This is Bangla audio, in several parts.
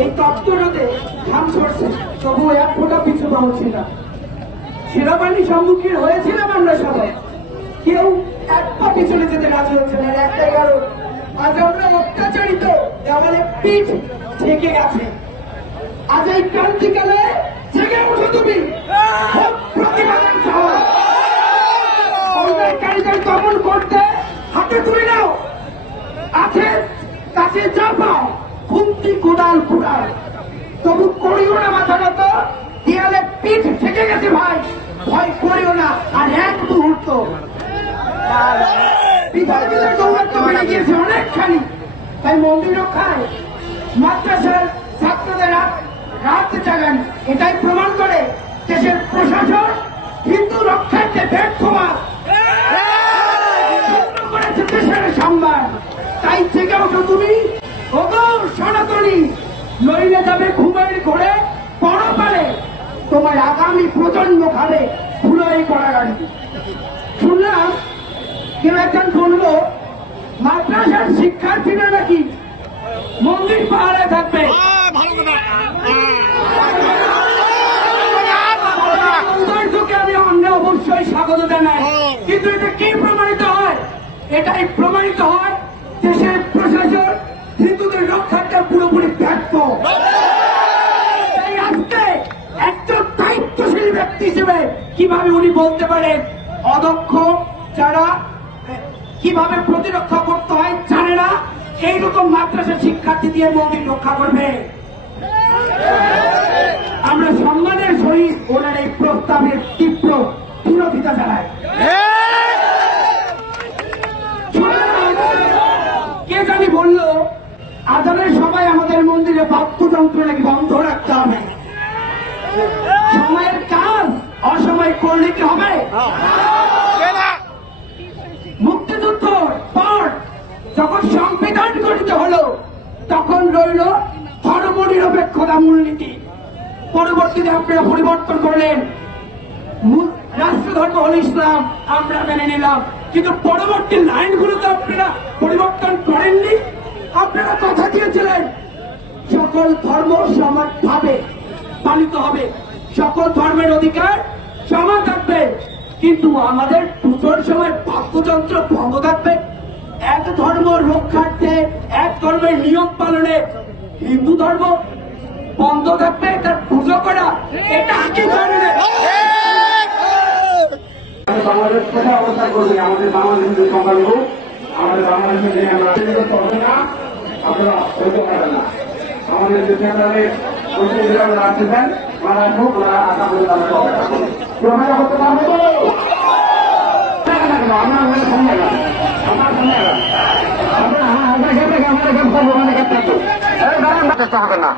এই তত্ত্বটাতে ঘাম ছড়ছে, তবু এক ফোঁটা পিছু পা হচ্ছে না। সেনাবাহিনীর সম্মুখীন হয়েছিলাম আমরা সবাই, কেউ এক পা পিছনে যেতে রাজি হচ্ছে না। একটাই কারণ, আজ আমরা অত্যাচারিত, আমাদের পিঠ ঠেকে গেছে। আজ এই ক্রান্তিকালে জেগে উঠো তুমি, প্রতিবাদের সাহস, অন্যায়কারীদের দমন করতে হাতে তুলে নাও। আছে কাছে যা পাও, খুন্তি কোদাল কুড়াল, তবু করিও না মাথা নত, দেয়ালে পিঠ ঠেকে গেছে ভাই, ভয় করিও না আর এক মুহূর্ত। বিধায়কদের দৌরাত্ম বেড়ে গিয়েছে অনেকখানি, তাই মন্দির রক্ষায় মাদ্রাসার ছাত্রদের রাত জাগান। এটাই প্রমাণ করে দেশের প্রশাসন হিন্দু রক্ষার্থে ব্যর্থবাদ করেছে দেশের সম্মান। তাই জেগে ওঠো তুমি, ওগো সনাতনী, নইলে যাবে ঘুমের ঘোরে পরপারে, তোমার আগামী প্রজন্ম খাবে ধুলোই করা গাড়ি। শুনলাম কেউ একজন বললো মাদ্রাসার শিক্ষার্থীরা নাকি মন্দির পাহাড়ে থাকবে। আমি অন্য অবশ্যই স্বাগত জানাই, কিন্তু এটা কি প্রমাণিত হয়? এটাই প্রমাণিত হয় দেশের প্রশাসন হিন্দুদের রক্ষাটা পুরোপুরি ব্যর্থ। তাই আজকে একজন দায়িত্বশীল ব্যক্তি হিসেবে কিভাবে উনি বলতে পারেন অদক্ষ যারা কিভাবে প্রতিরক্ষা করতে হয় জানে না, এইরকম মাদ্রাসার শিক্ষার্থী দিয়ে মন্দির রক্ষা করবে? আমরা সম্মানের সহিত ওনার এই প্রস্তাবের তীব্র বিরোধিতা জানাই। কে জানি বলল আজানের সময় আমাদের মন্দিরে বাদ্যযন্ত্র নাকি বন্ধ রাখতে হবে। সময়ের কাজ অসময় করলে কি হবে? মুক্তিযুদ্ধর পর যখন সংবিধান গঠিত হলো তখন রইল ধর্মনিরপেক্ষতা মূলনীতি। পরবর্তীতে আপনারা পরিবর্তন করলেন, রাষ্ট্রধর্ম হল ইসলাম, আমরা মেনে নিলাম, কিন্তু পরবর্তী লাইনগুলোতে আপনারা পরিবর্তন করেননি। আপনারা কথা দিয়েছিলেন সকল ধর্ম সমানভাবে পালিত হবে, সকল ধর্মের অধিকার সমান থাকবে, কিন্তু আমাদের পুজোর সময় বাদ্যযন্ত্র বন্ধ থাকবে। এক ধর্ম রক্ষার্থে, এক ধর্মের নিয়ম পালনে হিন্দু ধর্ম বন্ধ থাকবে, তার পুজো করা এটা কি ধরনের? বাংলাদেশ কোথায় অবস্থান করবে? আমাদের বাংলাদেশের সংখ্যালঘু, আমাদের বাংলাদেশের যে আপনারা বলতে পারেন না। আমাদের যে সেন্ট্রালের আমরা আসতে চান, ওনারা আসবো, ওনারা আশা করে আমরা অপেক্ষা করবো। প্রমাণা করতে পারবো তো? আমার সামনে গেলাম, আমার সামনে গেলাম, চেষ্টা হবে না।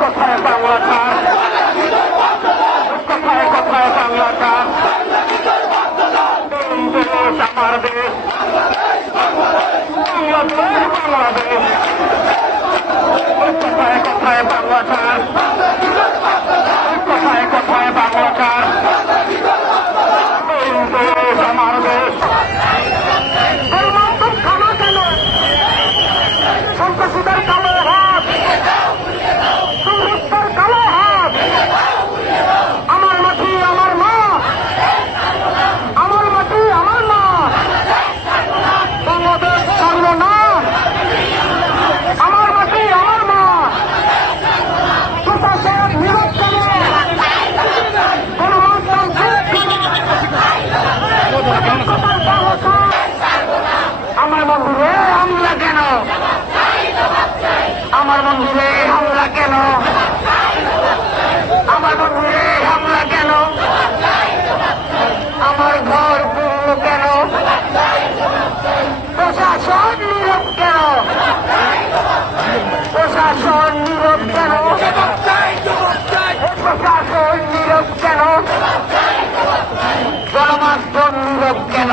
কোথায় বাংলা কাজ, কোথায় কোথায় বাংলা কাজ, আমার দেশ বাংলাদেশ, কোথায় কোথায় বাংলা কাজ, কোথায় কোথায় বাংলা কাজ, আমার দেশ। আমার মন্দিরে হামলা কেন? আমার মন্দিরে হামলা কেন? আমার ঘর পুরো কেন? প্রশাসন নীরব কেন? প্রশাসন নীরব কেন? প্রশাসন নীরব কেন? গণমাধ্যম নীরব কেন?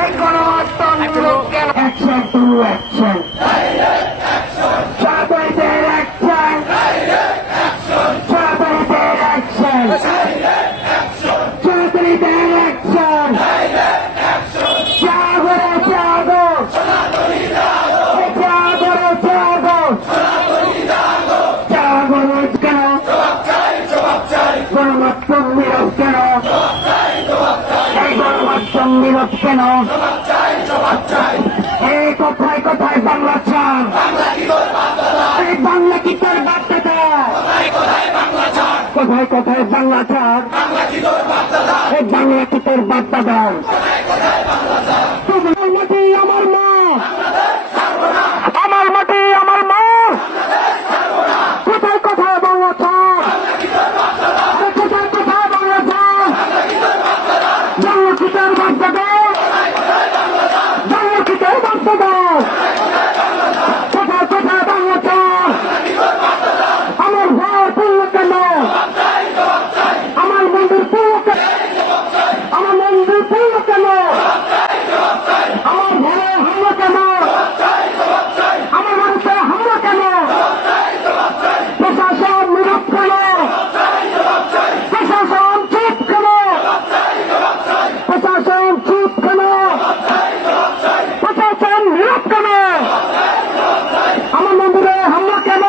এই গণমাধ্যম নীরব কেন? অ্যাকশন টু অ্যাকশন, সাগরদের অ্যাকশন, সাগরদের অ্যাকশন, সাগরদের অ্যাকশন, জাগো জাগো, জাগো জাগো, জাগো কেন? গণমাধ্যম নীরব কেন? এই গণমাধ্যম নীরব কেন? এই কোথায় কোথায় বাংলা ছাড়? এই বাংলা কি তোর বার্তা দেয়? কোথায় কোথায় বাংলা ছাড়? এই বাংলা কি তোর বার্তা দেয়? তোমার মাটি আমার মা, আমার মাটি আমার মা। কোথায় কোথায় বাংলা ছাড়? কোথায় কোথায় বাংলা ছাড়? বাংলা কি তোর বার্তা দেয়? বাংলা কি তোর বার্তা দেয়? কোথায় কোথায় বাংলা ছাড়? আমার ঘর পূর্ণ কেন? আমার মন্দির পূর্ণ কেন? আমার মন্দির পূর্ণ কেন? আমার ঘরে হামলা কেন? আমার মানুষের হামলা কেন? প্রশাসন নীরব কেন? প্রশাসন চুপ কেন? প্রশাসন চুপ কেন? প্রশাসন নীরব কেন? আমার মন্দিরে হামলা কেন?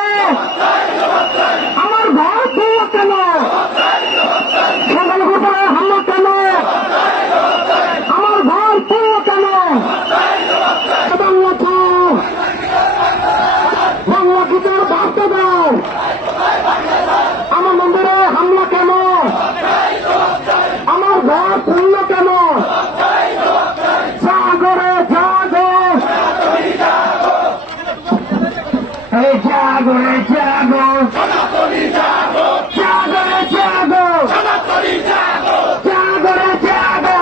আমার ঘর পূর্ণ কেন? সকাল গোপালে হামলা কেন? আমার ঘর পূর্ণ কেন? বাংলা ছাড়, বাংলা গীতের বার্তা দাও। আমার মন্দিরে হামলা কেন? আমার ঘর পূর্ণ কেন? জাগরে জাগো, এই জাগরে জাগো, জাগরে জাগো, জাগরে জাগো,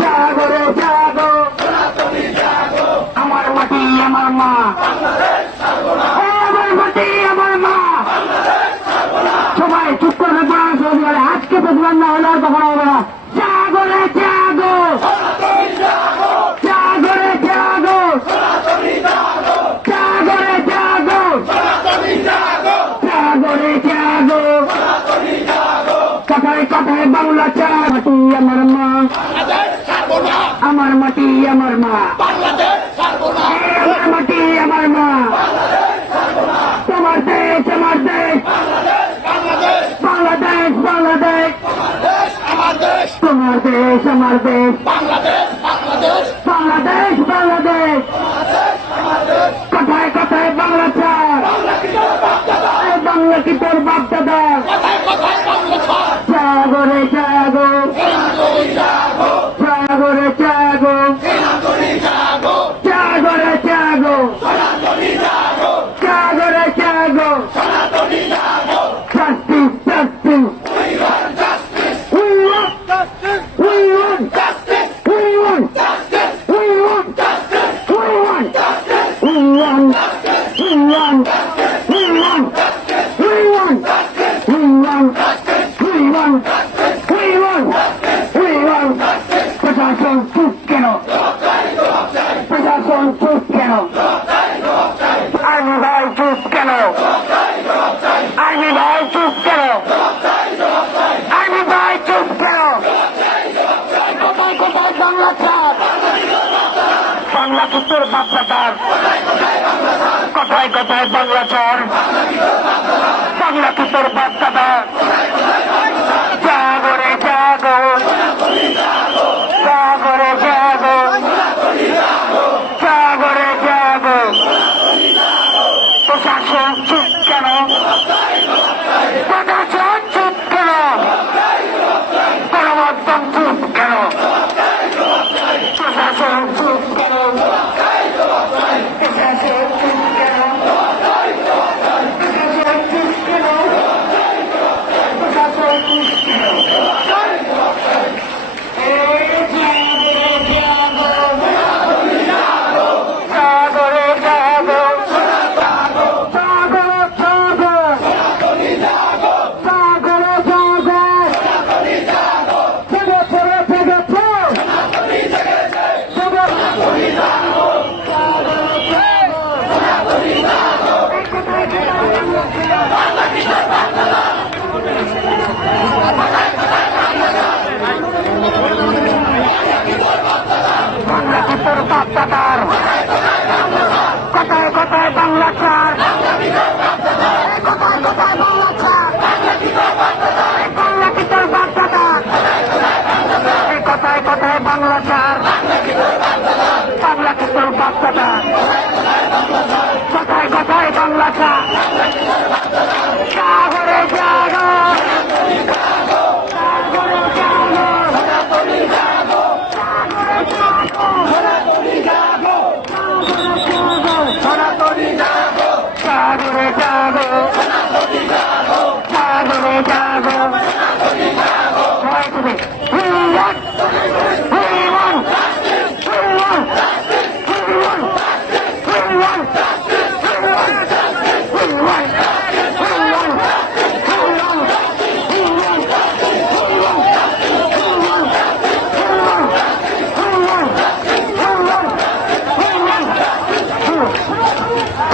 জাগরে জাগো। আমার মাটি আমার মা, আমার মাটি আমার মা। সবাই চুপ করে থাকবে, আজকে প্রতিবাদ না হলে আর কখনো হবে না। জাগরে জাগো, জাগরে জাগো, জাগরে জাগো, জাগরে জাগো। কথায় কথায় বাংলা চার মাটি আমার মা, আমার মাটি আমার মা, আমার মাটি আমার মা। তোমার দেশ আমার দেশ, বাংলাদেশ বাংলাদেশ, তোমার দেশ আমার দেশ, বাংলাদেশ বাংলাদেশ। কথায় কথায় বাংলা ছাড়, এই বাংলা কি তোর বাপ দাদা? জাগরে জাগো, জাগরে জাগো, জাগরে জাগো, জাগরে জাগো। Justice, justice. We want justice. We want justice. We want justice. We want justice. We want justice. We want justice. We want justice. We want justice. We want justice. We want justice. We want justice. We want justice. We want justice. প্রশাসন চুপ কেন? প্রশাসন চুপ কেন? আর্মি ভাই চুপ কেন? আর্মি ভাই চুপ কেন? আর্মি ভাই চুপ কেন? কোথায় কোথায় বাংলা ছাড়? বাংলা কিশোর বাচ্চাটার কোথায় কোথায় বাংলা ছাড়? বাংলা কিশোর বাচ্চাটার